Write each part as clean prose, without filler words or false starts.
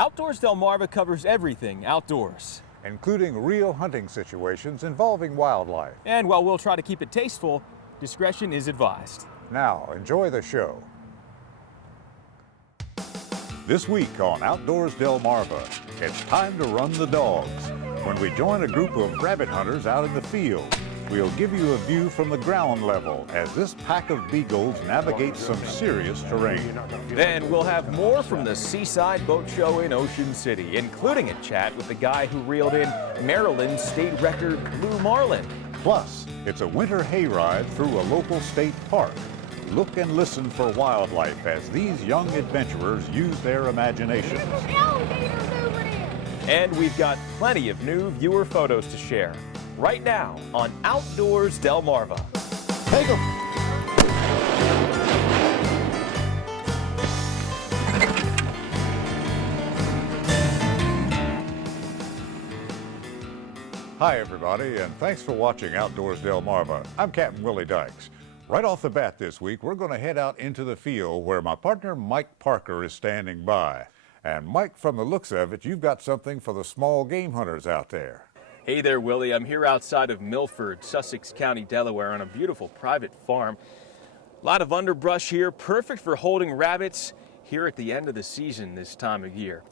Outdoors Delmarva covers everything outdoors, including real hunting situations involving wildlife. and while we'll try to keep it tasteful, discretion is advised. Now, enjoy the show. This week on Outdoors Delmarva, it's time to run the dogs. When we join a group of rabbit hunters out in the field, we'll give you a view from the ground level as this pack of beagles navigates some serious terrain. Then we'll have more from the Seaside Boat Show in Ocean City, including a chat with the guy who reeled in Maryland's state record blue marlin. Plus, it's a winter hayride through a local state park. Look and listen for wildlife as these young adventurers use their imaginations. And we've got plenty of new viewer photos to share right now on Outdoors Delmarva. Take 'em! Hi everybody, and thanks for watching Outdoors Delmarva. I'm Captain Willie Dykes. Right off the bat this week, we're going to head out into the field where my partner Mike Parker is standing by. And Mike, from the looks of it, you've got something for the small game hunters out there. Hey there, Willie. I'm here outside of Milford, Sussex County, Delaware, on a beautiful private farm. A lot of underbrush here, perfect for holding rabbits here at the end of the season this time of year.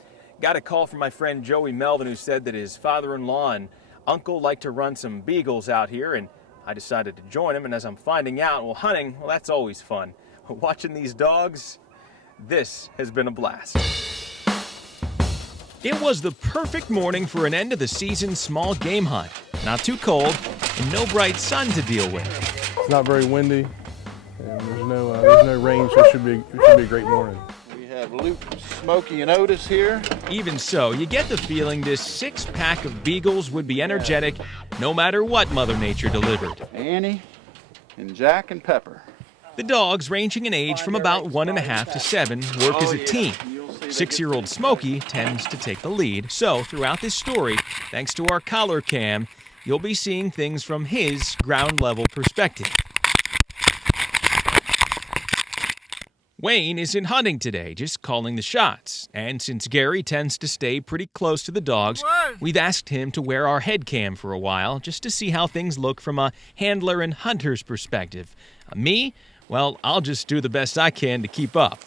Got a call from my friend Joey Melvin, who said that his father-in-law and uncle like to run some beagles out here, and I decided to join him. And as I'm finding out, well, hunting, well, that's always fun. Watching these dogs, this has been a blast. It was the perfect morning for an end-of-the-season small game hunt. Not too cold and no bright sun to deal with. It's not very windy, and there's no rain, so it should be a great morning. We have Luke, Smokey, and Otis here. Even so, you get the feeling this six-pack of beagles would be energetic no matter what Mother Nature delivered. Annie, and Jack, and Pepper. The dogs, ranging in age from about 1.5 to 7, work as a team. 6-year-old Smokey tends to take the lead, so throughout this story, thanks to our collar cam, you'll be seeing things from his ground-level perspective. Wayne isn't hunting today, just calling the shots. And since Gary tends to stay pretty close to the dogs, we've asked him to wear our head cam for a while, just to see how things look from a handler and hunter's perspective. Me? Well, I'll just do the best I can to keep up.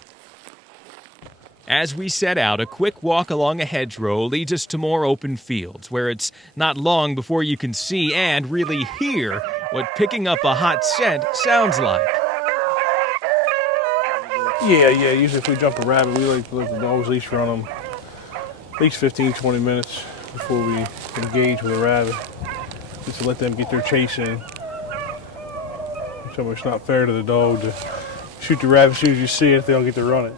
As we set out, a quick walk along a hedgerow leads us to more open fields, where it's not long before you can see and really hear what picking up a hot scent sounds like. Yeah, usually if we jump a rabbit, we like to let the dogs leash run them at least 15-20 minutes before we engage with a rabbit, just to let them get their chase in. So it's not fair to the dog to shoot the rabbit as soon as you see it if they don't get to run it.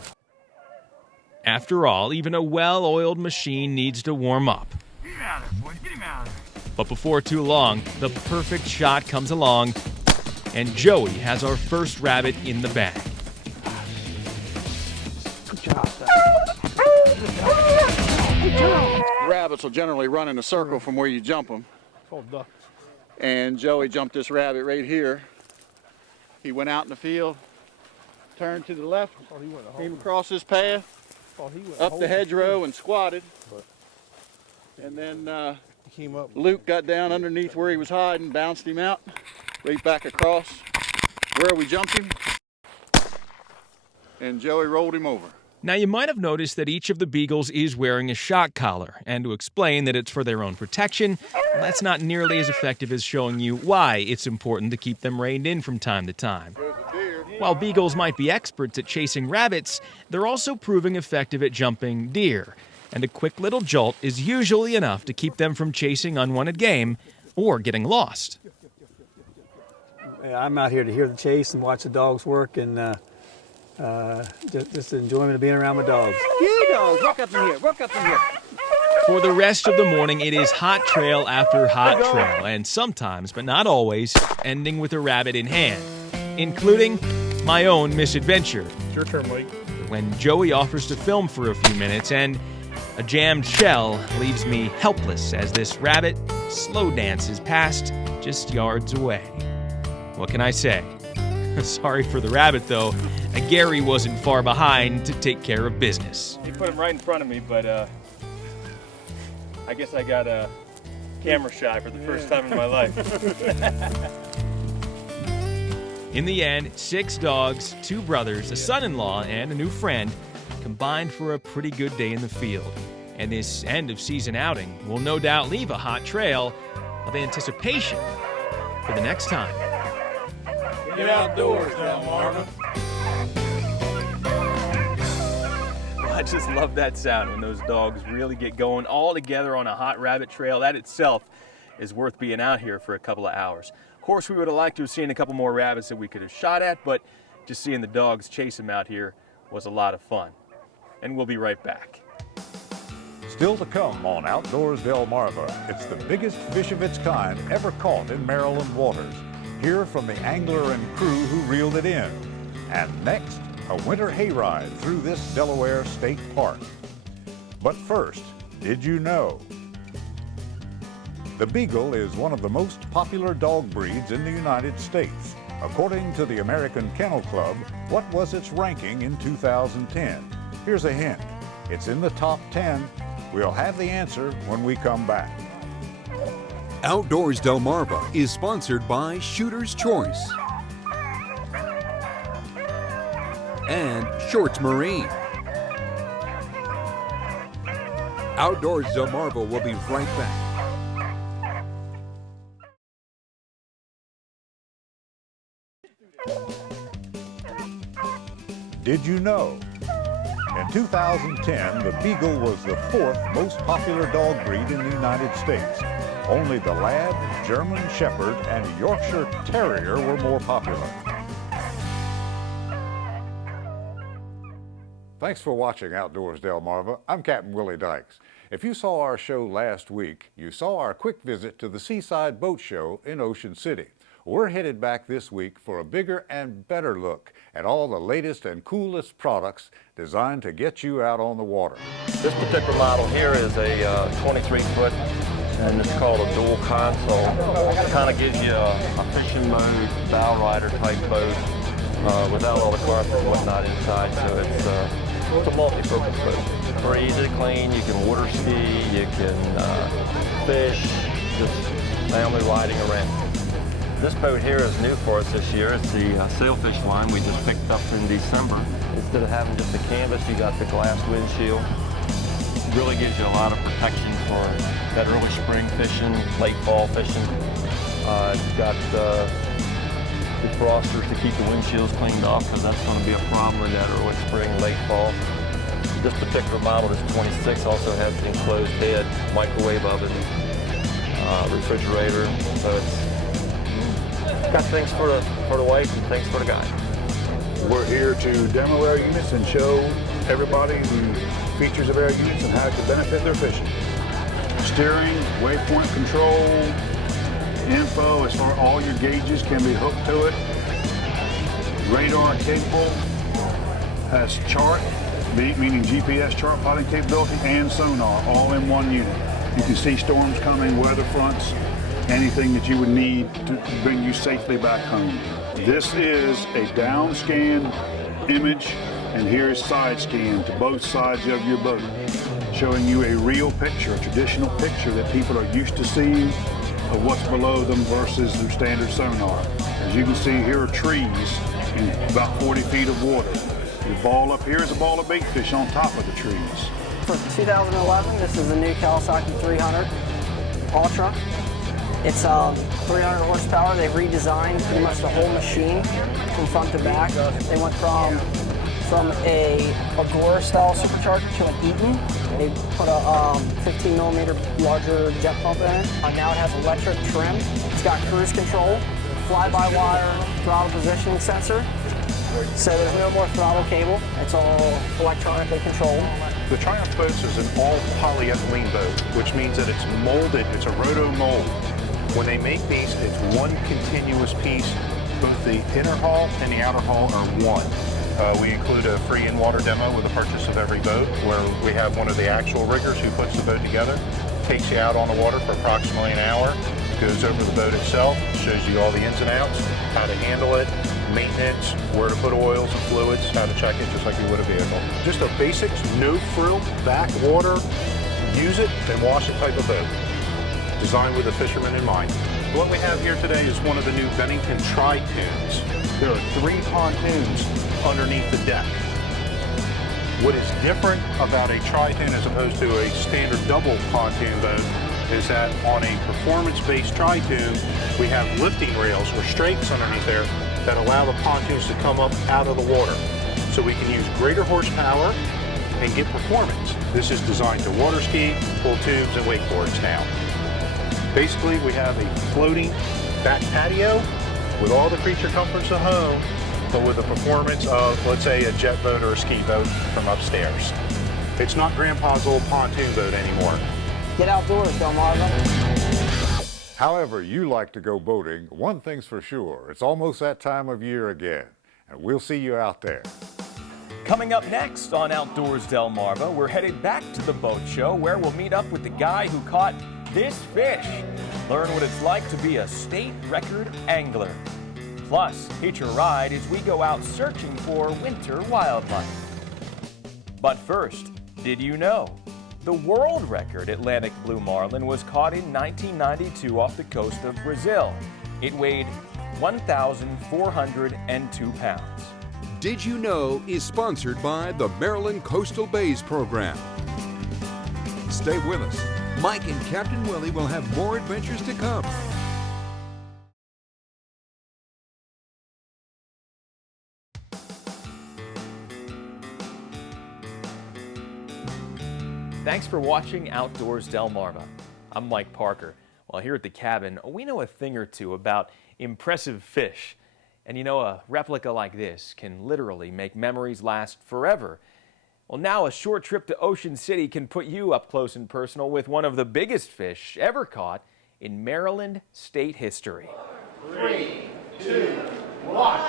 After all, even a well-oiled machine needs to warm up. Get him out of there, boys. Get him out of there. But before too long, the perfect shot comes along, and Joey has our first rabbit in the bag. Good job, son. Rabbits will generally run in a circle from where you jump them. It's all ducks. And Joey jumped this rabbit right here. He went out in the field, turned to the left, came across this path, up the hedgerow and squatted. And then Luke got down underneath where he was hiding, bounced him out, right back across where we jumped him, and Joey rolled him over. Now, you might have noticed that each of the beagles is wearing a shock collar, and to explain that it's for their own protection, well, that's not nearly as effective as showing you why it's important to keep them reined in from time to time. While beagles might be experts at chasing rabbits, they're also proving effective at jumping deer, and a quick little jolt is usually enough to keep them from chasing unwanted game or getting lost. I'm out here to hear the chase and watch the dogs work, and just the enjoyment of being around my dogs. You dogs, work up in here, work up in here. For the rest of the morning, it is hot trail after hot trail, and sometimes, but not always, ending with a rabbit in hand, including my own misadventure. It's your turn, Mike. When Joey offers to film for a few minutes and a jammed shell leaves me helpless as this rabbit slow dances past just yards away. What can I say? Sorry for the rabbit, though. Gary wasn't far behind to take care of business. He put him right in front of me, but I guess I got camera shy for the first time in my life. In the end, 6 dogs, 2 brothers, a son-in-law, and a new friend combined for a pretty good day in the field. And this end-of-season outing will no doubt leave a hot trail of anticipation for the next time. Get outdoors, Delmarva. I just love that sound when those dogs really get going all together on a hot rabbit trail. That itself is worth being out here for a couple of hours. Of course, we would have liked to have seen a couple more rabbits that we could have shot at, but just seeing the dogs chase them out here was a lot of fun. And we'll be right back. Still to come on Outdoors Delmarva, it's the biggest fish of its kind ever caught in Maryland waters. Hear from the angler and crew who reeled it in. And next, a winter hayride through this Delaware State Park. But first, did you know? The Beagle is one of the most popular dog breeds in the United States. According to the American Kennel Club, what was its ranking in 2010? Here's a hint. It's in the top 10. We'll have the answer when we come back. Outdoors Delmarva is sponsored by Shooter's Choice and Shorts Marine. Outdoors Delmarva will be right back. Did you know? In 2010, the Beagle was the 4th most popular dog breed in the United States. Only the Lab, German Shepherd, and Yorkshire Terrier were more popular. Thanks for watching Outdoors Delmarva. I'm Captain Willie Dykes. If you saw our show last week, you saw our quick visit to the Seaside Boat Show in Ocean City. We're headed back this week for a bigger and better look at all the latest and coolest products designed to get you out on the water. This particular model here is a 23-foot, and it's called a dual console. It kind of gives you a fishing mode, bow rider type boat without all the carpet and whatnot inside, so it's a multi-purpose boat. Very easy to clean, you can water ski, you can fish, just family riding around. This boat here is new for us this year. It's the sailfish line we just picked up in December. Instead of having just a canvas, you got the glass windshield. It really gives you a lot of protection for that early spring fishing, late fall fishing. It's got defrosters to keep the windshields cleaned off, because that's going to be a problem in that early spring, late fall. This particular model, this 26, also has the enclosed bed, microwave oven, refrigerator. So it's got things for the wife and things for the guy. We're here to demo our units and show everybody the features of our units and how it can benefit their fishing. Steering, waypoint control, info as far as all your gauges can be hooked to it. Radar capable, has chart, meaning GPS chart plotting capability, and sonar all in one unit. You can see storms coming, weather fronts, anything that you would need to bring you safely back home. This is a down scan image, and here is side scan to both sides of your boat, showing you a real picture, a traditional picture that people are used to seeing of what's below them versus their standard sonar. As you can see, here are trees in about 40 feet of water. The ball up here is a ball of bait fish on top of the trees. For 2011, this is the new Kawasaki 300 Ultra. It's 300 horsepower. They've redesigned pretty much the whole machine from front to back. They went from a Gore style supercharger to an Eaton. They put a 15 millimeter larger jet pump in it. Now it has electric trim. It's got cruise control, fly-by-wire throttle positioning sensor. So there's no more throttle cable. It's all electronically controlled. The Triumph Boats is an all polyethylene boat, which means that it's molded, it's a roto mold. When they make these, it's one continuous piece. Both the inner hull and the outer hull are one. We include a free in-water demo with the purchase of every boat, where we have one of the actual riggers who puts the boat together, takes you out on the water for approximately an hour, Goes over the boat itself, shows you all the ins and outs, how to handle it, maintenance, where to put oils and fluids, how to check it just like you would a vehicle. Just a basics, no frill, backwater, use it, then wash it type of boat. Designed with the fisherman in mind. What we have here today is one of the new Bennington tri-tunes. There are 3 pontoons underneath the deck. What is different about a tri-tune as opposed to a standard double pontoon boat is that on a performance-based tri-tune, we have lifting rails or strakes underneath there that allow the pontoons to come up out of the water. So we can use greater horsepower and get performance. This is designed to water ski, pull tubes, and wakeboards now. Basically, we have a floating back patio with all the creature comforts of home, but with the performance of, let's say, a jet boat or a ski boat from upstairs. It's not Grandpa's old pontoon boat anymore. Get outdoors, Delmarva. However you like to go boating, one thing's for sure, it's almost that time of year again, and we'll see you out there. Coming up next on Outdoors Delmarva, we're headed back to the boat show where we'll meet up with the guy who caught this fish. Learn what it's like to be a state record angler. Plus, hitch a ride as we go out searching for winter wildlife. But first, did you know? The world record Atlantic blue marlin was caught in 1992 off the coast of Brazil. It weighed 1,402 pounds. Did You Know is sponsored by the Maryland Coastal Bays Program. Stay with us. Mike and Captain Willie will have more adventures to come. Thanks for watching Outdoors Delmarva. I'm Mike Parker. Well, here at the cabin, we know a thing or two about impressive fish. And you know, a replica like this can literally make memories last forever. Well, now a short trip to Ocean City can put you up close and personal with one of the biggest fish ever caught in Maryland state history. 3, 2, 1.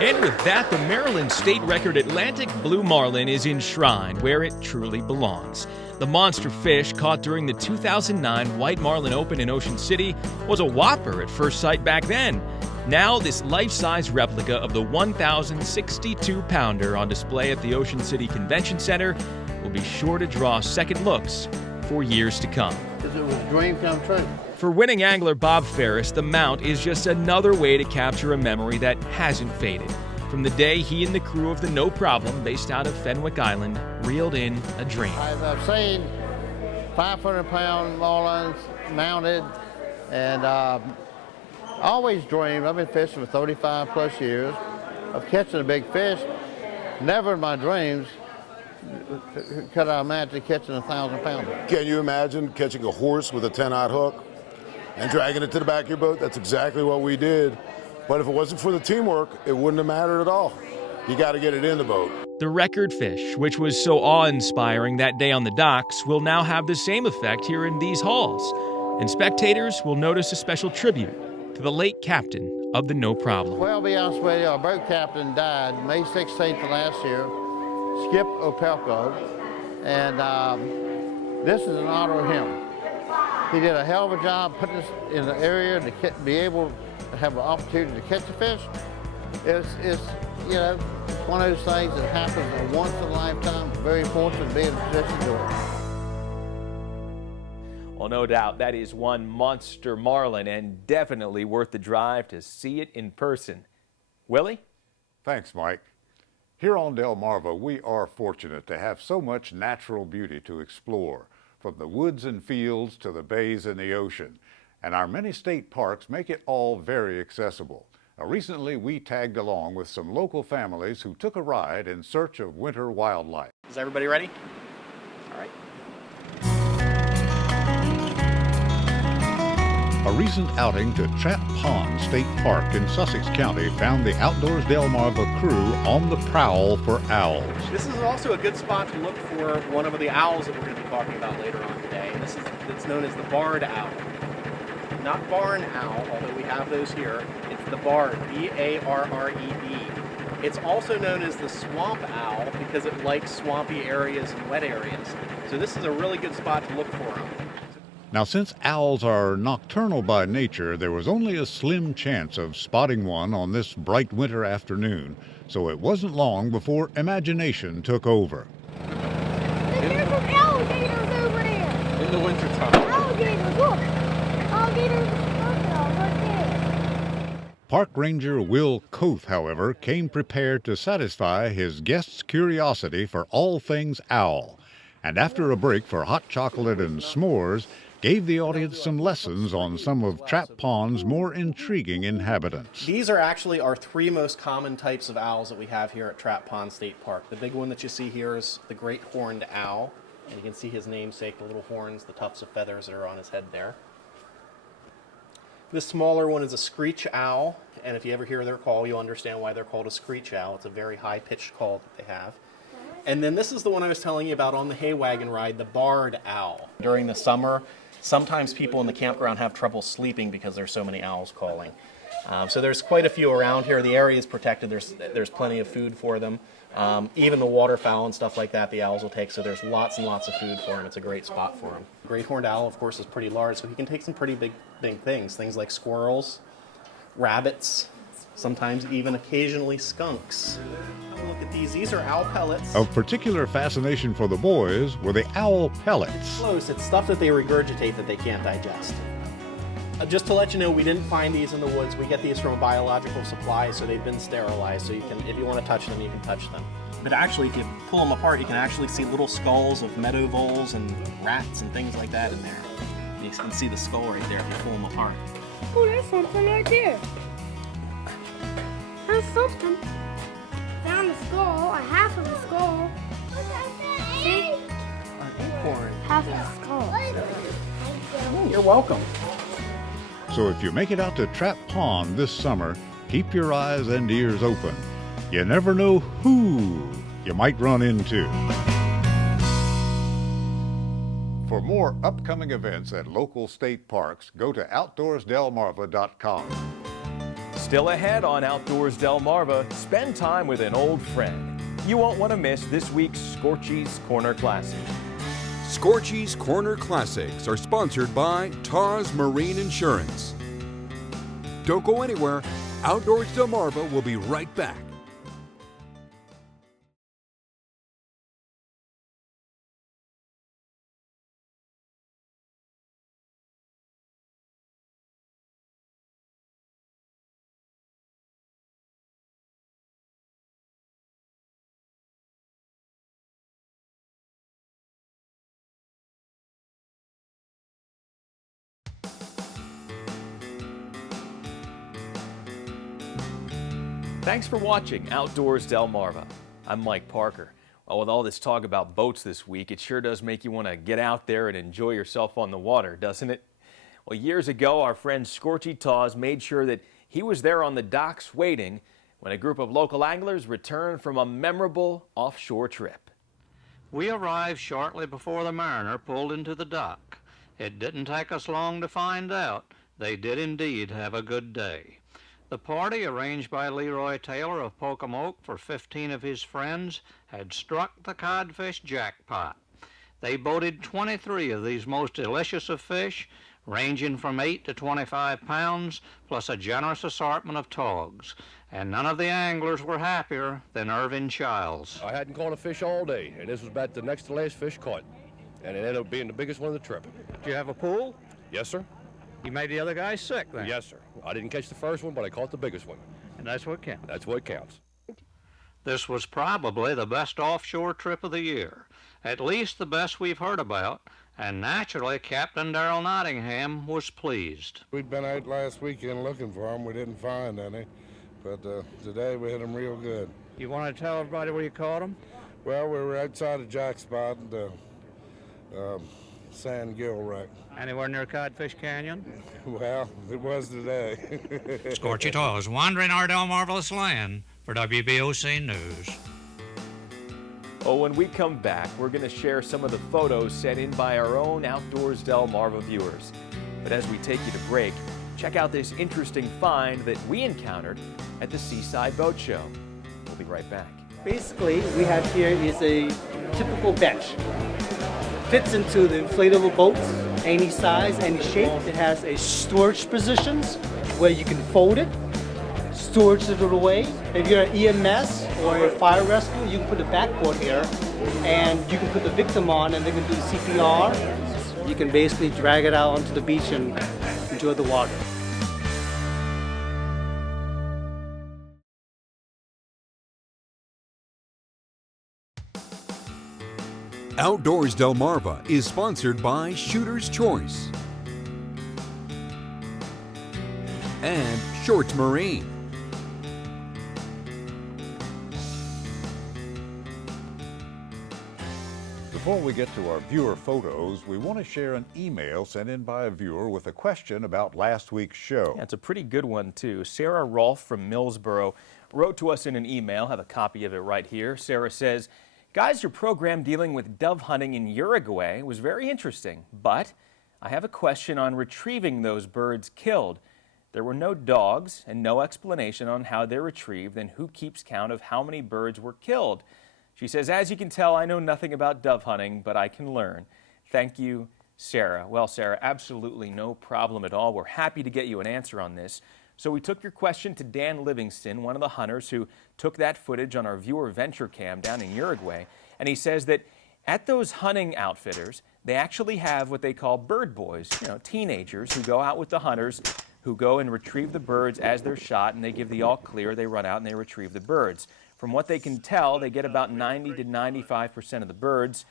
And with that, the Maryland state record Atlantic blue marlin is enshrined where it truly belongs. The monster fish caught during the 2009 White Marlin Open in Ocean City was a whopper at first sight back then. Now, this life-size replica of the 1,062-pounder on display at the Ocean City Convention Center will be sure to draw second looks for years to come. Because it was a dream come true. For winning angler Bob Ferris, the mount is just another way to capture a memory that hasn't faded. From the day he and the crew of the No Problem, based out of Fenwick Island, reeled in a dream. I've seen 500-pound marlins mounted, and I always dreamed, I've been fishing for 35 plus years, of catching a big fish. Never in my dreams could I imagine catching a 1,000-pounder. Can you imagine catching a horse with a 10-aught hook and dragging it to the back of your boat? That's exactly what we did. But if it wasn't for the teamwork, it wouldn't have mattered at all. You got to get it in the boat. The record fish, which was so awe-inspiring that day on the docks, will now have the same effect here in these halls. And spectators will notice a special tribute to the late captain of the No Problem. Well, to be honest with you, our boat captain died May 16th of last year, Skip Opelko, and this is in honor of him. He did a hell of a job putting us in the area to be able to have an opportunity to catch a fish. It's you know, it's one of those things that happens once in a lifetime. Very fortunate to be in a position to do it. Well, no doubt that is one monster marlin and definitely worth the drive to see it in person. Willie? Thanks, Mike. Here on Delmarva, we are fortunate to have so much natural beauty to explore, from the woods and fields to the bays and the ocean. And our many state parks make it all very accessible. Now, recently, we tagged along with some local families who took a ride in search of winter wildlife. Is everybody ready? All right. A recent outing to Trap Pond State Park in Sussex County found the Outdoors Delmarva crew on the prowl for owls. This is also a good spot to look for one of the owls that we're going to be talking about later on today. It's known as the barred owl. Not barn owl, although we have those here. It's the barred, B-A-R-R-E-D. It's also known as the swamp owl because it likes swampy areas and wet areas. So this is a really good spot to look for them. Now, since owls are nocturnal by nature, there was only a slim chance of spotting one on this bright winter afternoon, so it wasn't long before imagination took over. There's some alligators over there. In the wintertime. Alligators, look. Alligators and crocodiles right there. Park Ranger Will Koth, however, came prepared to satisfy his guests' curiosity for all things owl, and after a break for hot chocolate and s'mores, gave the audience some lessons on some of Trap Pond's more intriguing inhabitants. These are actually our three most common types of owls that we have here at Trap Pond State Park. The big one that you see here is the great horned owl, and you can see his namesake, the little horns, the tufts of feathers that are on his head there. This smaller one is a screech owl, and if you ever hear their call, you'll understand why they're called a screech owl. It's a very high-pitched call that they have. And then this is the one I was telling you about on the hay wagon ride, the barred owl. During the summer, sometimes people in the campground have trouble sleeping because there's so many owls calling. So there's quite a few around here. The area is protected. There's plenty of food for them. Even the waterfowl and stuff like that, the owls will take. So there's lots and lots of food for them. It's a great spot for them. Great horned owl, of course, is pretty large, so he can take some pretty big things. Things like squirrels, rabbits, sometimes even occasionally skunks. Have a look at these. These are owl pellets. Of particular fascination for the boys were the owl pellets. Close. It's stuff that they regurgitate that they can't digest. Just to let you know, we didn't find these in the woods. We get these from a biological supply, so they've been sterilized. So you can, if you want to touch them, you can touch them. But actually, if you pull them apart, you can actually see little skulls of meadow voles and rats and things like that in there. You can see the skull right there if you pull them apart. Oh, there's something right there. There's something. Found the skull, a half of the skull. See? An acorn. Half of the skull. You're welcome. So if you make it out to Trap Pond this summer, keep your eyes and ears open. You never know who you might run into. For more upcoming events at local state parks, go to OutdoorsDelmarva.com. Still ahead on Outdoors Delmarva, spend time with an old friend. You won't want to miss this week's Scorchy's Corner Classic. Scorchy's Corner Classics are sponsored by TARS Marine Insurance. Don't go anywhere. Outdoors Delmarva will be right back. Thanks for watching Outdoors Delmarva. I'm Mike Parker. Well, with all this talk about boats this week, it sure does make you want to get out there and enjoy yourself on the water, doesn't it? Well, years ago, our friend Scorchy Taws made sure that he was there on the docks waiting when a group of local anglers returned from a memorable offshore trip. We arrived shortly before the Mariner pulled into the dock. It didn't take us long to find out they did indeed have a good day. The party, arranged by Leroy Taylor of Pocomoke for 15 of his friends, had struck the codfish jackpot. They boated 23 of these most delicious of fish, ranging from 8 to 25 pounds, plus a generous assortment of togs. And none of the anglers were happier than Irvin Childs. I hadn't caught a fish all day, and this was about the next to last fish caught. And it ended up being the biggest one of the trip. Do you have a pool? Yes, sir. You made the other guys sick then? Yes, sir. I didn't catch the first one, but I caught the biggest one. And that's what counts. That's what counts. This was probably the best offshore trip of the year, at least the best we've heard about, and naturally Captain Darrell Nottingham was pleased. We'd been out last weekend looking for them. We didn't find any, but today we hit them real good. You want to tell everybody where you caught them? Well, we were outside of Jack Spot and Sand Gill Wreck. Anywhere near Codfish Canyon? Well, it was today. Scorchy Taws, wandering our Delmarvelous land for WBOC News. Oh, when we come back, we're going to share some of the photos sent in by our own Outdoors Delmarva viewers. But as we take you to break, check out this interesting find that we encountered at the Seaside Boat Show. We'll be right back. Basically, we have here is a typical bench. Fits into the inflatable boats. any size, any shape. It has a storage positions where you can fold it, storage it away. If you're an EMS or a fire rescue, you can put a backboard here and you can put the victim on and they can do CPR. You can basically drag it out onto the beach and enjoy the water. Outdoors Delmarva is sponsored by Shooter's Choice and Shorts Marine. Before we get to our viewer photos, we want to share an email sent in by a viewer with a question about last week's show. Yeah, it's a pretty good one, too. Sarah Rolfe from Millsboro wrote to us in an email. I have a copy of it right here. Sarah says, "Guys, your program dealing with dove hunting in Uruguay was very interesting, but I have a question on retrieving those birds killed. There were no dogs and no explanation on how they're retrieved and who keeps count of how many birds were killed." She says, "As you can tell, I know nothing about dove hunting, but I can learn. Thank you, Sarah." Well, Sarah, absolutely no problem at all. We're happy to get you an answer on this. So we took your question to Dan Livingston, one of the hunters who took that footage on our viewer venture cam down in Uruguay. And he says that at those hunting outfitters, they actually have what they call bird boys, teenagers who go out with the hunters, who go and retrieve the birds as they're shot, and they give the all clear. They run out and they retrieve the birds. From what they can tell, they get about 90 to 95% of the birds,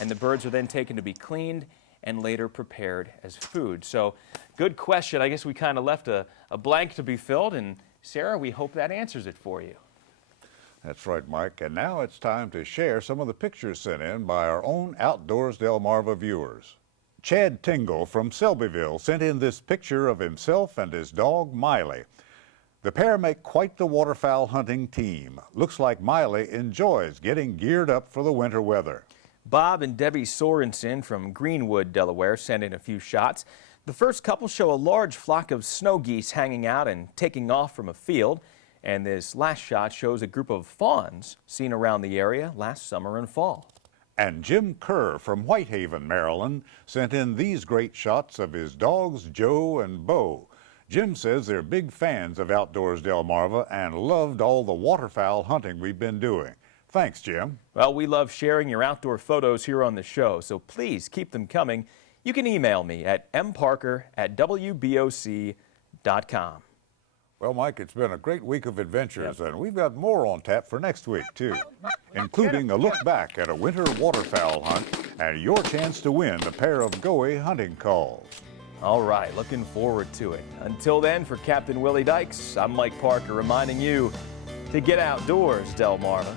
and the birds are then taken to be cleaned and later prepared as food. So, good question. I guess we kind of left a blank to be filled, and Sarah, we hope that answers it for you. That's right, Mike. And now it's time to share some of the pictures sent in by our own Outdoors Delmarva viewers. Chad Tingle from Selbyville sent in this picture of himself and his dog, Miley. The pair make quite the waterfowl hunting team. Looks like Miley enjoys getting geared up for the winter weather. Bob and Debbie Sorensen from Greenwood, Delaware, sent in a few shots. The first couple show a large flock of snow geese hanging out and taking off from a field. And this last shot shows a group of fawns seen around the area last summer and fall. And Jim Kerr from Whitehaven, Maryland, sent in these great shots of his dogs, Joe and Bo. Jim says they're big fans of Outdoors Delmarva and loved all the waterfowl hunting we've been doing. Thanks, Jim. Well, we love sharing your outdoor photos here on the show, so please keep them coming. You can email me at mparker@wboc.com. Well, Mike, it's been a great week of adventures, and we've got more on tap for next week, too, including a look back at a winter waterfowl hunt and your chance to win a pair of Goey hunting calls. All right, looking forward to it. Until then, for Captain Willie Dykes, I'm Mike Parker reminding you to get outdoors, Delmarva.